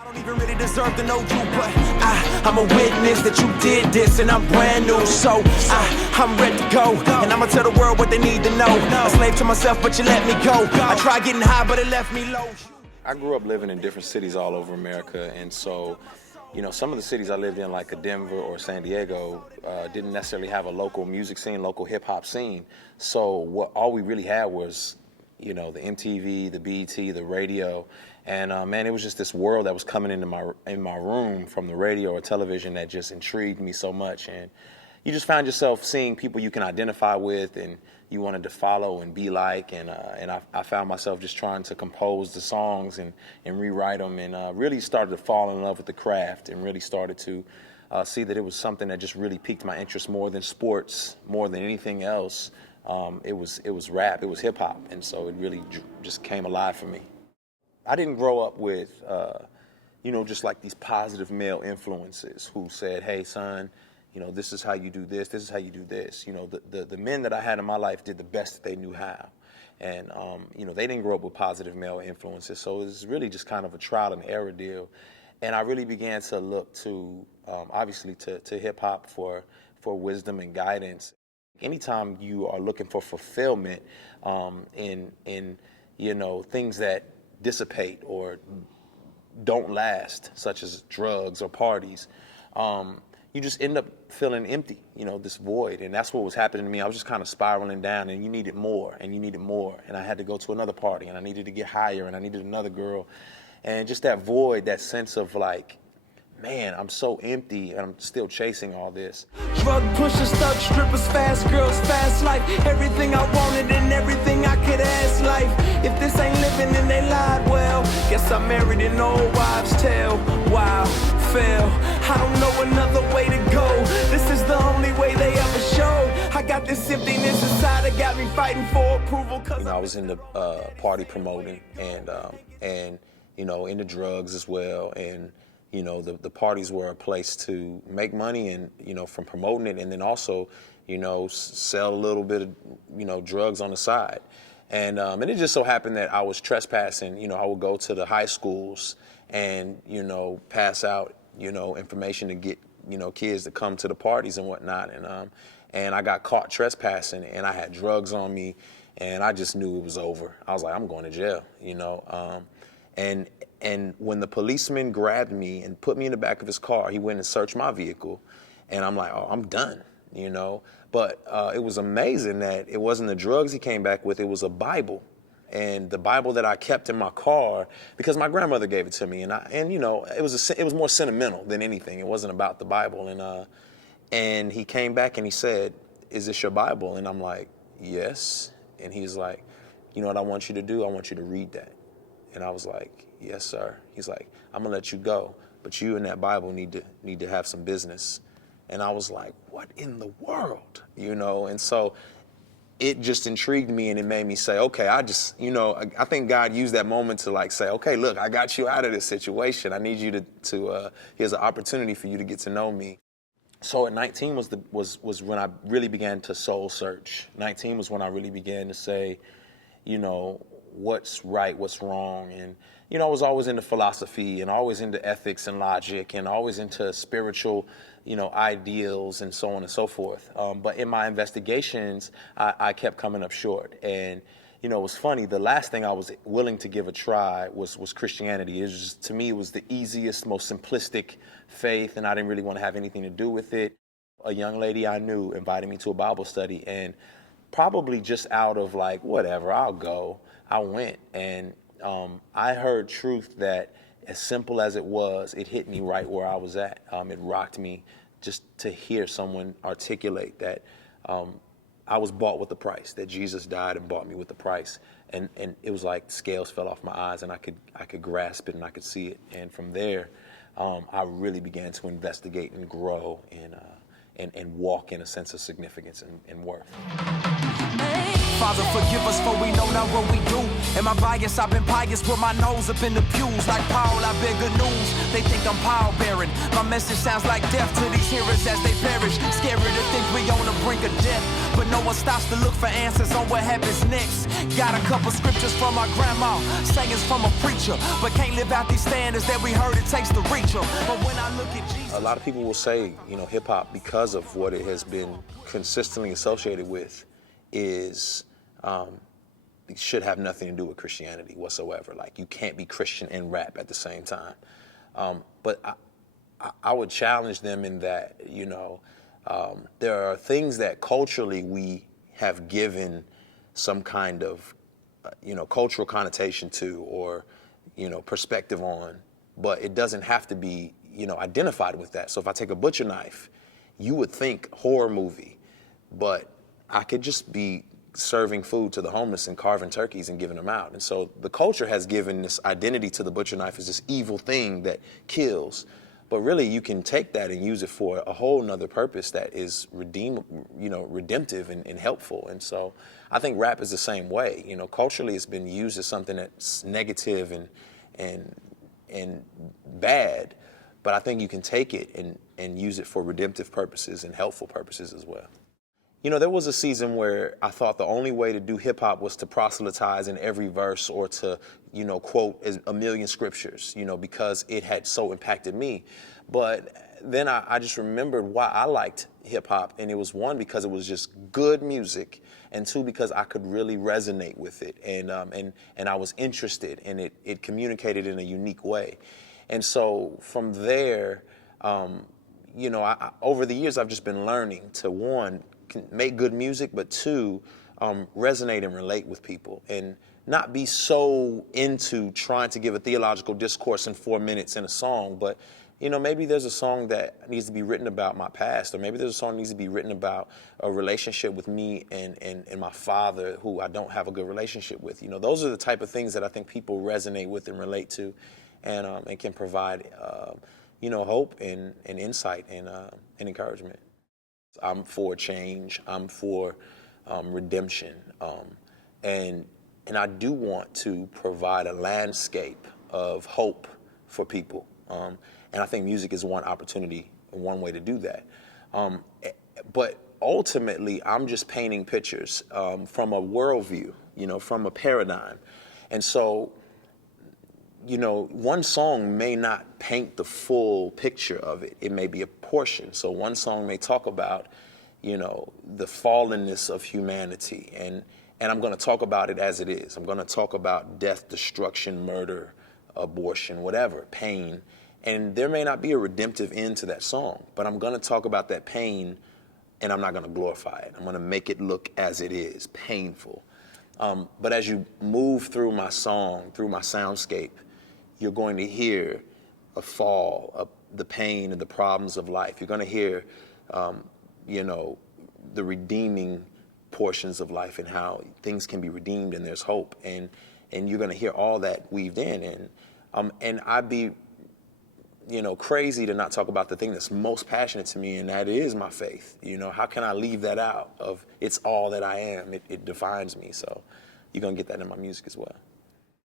I don't even really deserve to know you, but I'm a witness that you did this, and I'm brand new, so I'm ready to go, and I'ma tell the world what they need to know. A slave to myself, but you let me go. I tried getting high, but it left me low. I grew up living in different cities all over America, and so, you know, some of the cities I lived in, like a Denver or San Diego, didn't necessarily have a local music scene, local hip-hop scene. So all we really had was, you know, the MTV, the BET, the radio, and man, it was just this world that was coming into my room from the radio or television that just intrigued me so much. And you just found yourself seeing people you can identify with, and you wanted to follow and be like. And I found myself just trying to compose the songs and rewrite them, and really started to fall in love with the craft, and really started to see that it was something that just really piqued my interest more than sports, more than anything else. It was rap, it was hip hop, and so it really just came alive for me. I didn't grow up with, you know, just like these positive male influences who said, hey, son, you know, this is how you do this, this is how you do this. You know, the men that I had in my life did the best that they knew how. And, you know, they didn't grow up with positive male influences, so it was really just kind of a trial and error deal. And I really began to look to, obviously, to hip-hop for wisdom and guidance. Anytime you are looking for fulfillment in you know, things that dissipate or don't last, such as drugs or parties, you just end up feeling empty, you know, this void. And that's what was happening to me. I was just kind of spiraling down, and you needed more, and you needed more. And I had to go to another party, and I needed to get higher, and I needed another girl. And just that void, that sense of like, man, I'm so empty, and I'm still chasing all this. Drug pushers, thug strippers, fast girls, fast life. Everything I wanted and everything I could ask life. If this ain't living, then they lied well. Guess I married an old wives' tale. Wow, fail. I don't know another way to go. This is the only way they ever showed. I got this emptiness inside that got me fighting for approval. You know, I was into party promoting and you know, into drugs as well. And you know, the parties were a place to make money, and, you know, from promoting it, and then also, you know, sell a little bit of, you know, drugs on the side. And it just so happened that I was trespassing. You know, I would go to the high schools and, you know, pass out, you know, information to get, you know, kids to come to the parties and whatnot. And I got caught trespassing, and I had drugs on me, and I just knew it was over. I was like, I'm going to jail, you know. And when the policeman grabbed me and put me in the back of his car, he went and searched my vehicle, and I'm like, oh, I'm done, you know. But it was amazing that it wasn't the drugs he came back with, it was a Bible. And the Bible that I kept in my car, because my grandmother gave it to me, and you know, it was more sentimental than anything. It wasn't about the Bible. And he came back and he said, is this your Bible? And I'm like, yes. And he's like, you know what I want you to do? I want you to read that. And I was like, yes, sir. He's like, I'm gonna let you go, but you and that Bible need to have some business. And I was like, what in the world? You know, and so it just intrigued me, and it made me say, okay, I think God used that moment to like say, okay, look, I got you out of this situation. I need you to here's an opportunity for you to get to know me. So at 19 was when I really began to soul search. 19 was when I really began to say, you know, what's right, what's wrong. And, you know, I was always into philosophy and always into ethics and logic and always into spiritual, you know, ideals and so on and so forth. But in my investigations, I kept coming up short. And, you know, it was funny. The last thing I was willing to give a try was Christianity. It was just, to me, it was the easiest, most simplistic faith, and I didn't really want to have anything to do with it. A young lady I knew invited me to a Bible study, and probably just out of like, whatever, I'll go, I went. And I heard truth that, as simple as it was, it hit me right where I was at. It rocked me just to hear someone articulate that I was bought with a price, that Jesus died and bought me with a price. And it was like scales fell off my eyes, and I could grasp it and I could see it. And from there, I really began to investigate and grow and walk in a sense of significance and worth. Father, forgive us for we know not what we do. Am I biased? I've been pious with my nose up in the pews. Like Paul, I bear good news. They think I'm power bearing. My message sounds like death to these hearers as they perish. Scary to think we on the brink of death, but no one stops to look for answers on what happens next. Got a couple scriptures from my grandma, sayings from a preacher, but can't live out these standards that we heard it takes to reach them. But when I look at Jesus, a lot of people will say, you know, hip hop, because of what it has been consistently associated with, is it should have nothing to do with Christianity whatsoever. Like, you can't be Christian and rap at the same time. But I would challenge them in that, you know, there are things that culturally we have given some kind of, you know, cultural connotation to, or, you know, perspective on, but it doesn't have to be, you know, identified with that. So if I take a butcher knife, you would think horror movie, but I could just be serving food to the homeless and carving turkeys and giving them out. And so the culture has given this identity to the butcher knife as this evil thing that kills. But really, you can take that and use it for a whole nother purpose that is redemptive and helpful. And so I think rap is the same way. You know, culturally, it's been used as something that's negative and bad. But I think you can take it and use it for redemptive purposes and helpful purposes as well. You know, there was a season where I thought the only way to do hip hop was to proselytize in every verse, or to, you know, quote a million scriptures, you know, because it had so impacted me. But then I just remembered why I liked hip hop. And it was, one, because it was just good music, and two, because I could really resonate with it. And I was interested, and it communicated in a unique way. And so from there, you know, over the years, I've just been learning to, one, can make good music, but two, resonate and relate with people, and not be so into trying to give a theological discourse in 4 minutes in a song. But, you know, maybe there's a song that needs to be written about my past, or maybe there's a song that needs to be written about a relationship with me and my father, who I don't have a good relationship with. You know, those are the type of things that I think people resonate with and relate to, and can provide, you know, hope and insight and encouragement. I'm for change. I'm for redemption, and I do want to provide a landscape of hope for people. And I think music is one opportunity, one way to do that. But ultimately, I'm just painting pictures from a worldview, you know, from a paradigm, and so, you know, one song may not paint the full picture of it. It may be a portion. So one song may talk about, you know, the fallenness of humanity, and I'm going to talk about it as it is. I'm going to talk about death, destruction, murder, abortion, whatever, pain. And there may not be a redemptive end to that song, but I'm going to talk about that pain, and I'm not going to glorify it. I'm going to make it look as it is, painful. But as you move through my song, through my soundscape, you're going to hear a fall, the pain and the problems of life. You're going to hear, you know, the redeeming portions of life and how things can be redeemed and there's hope. And you're going to hear all that weaved in. And I'd be, you know, crazy to not talk about the thing that's most passionate to me, and that is my faith. You know, how can I leave that out of it's all that I am? It defines me. So you're going to get that in my music as well.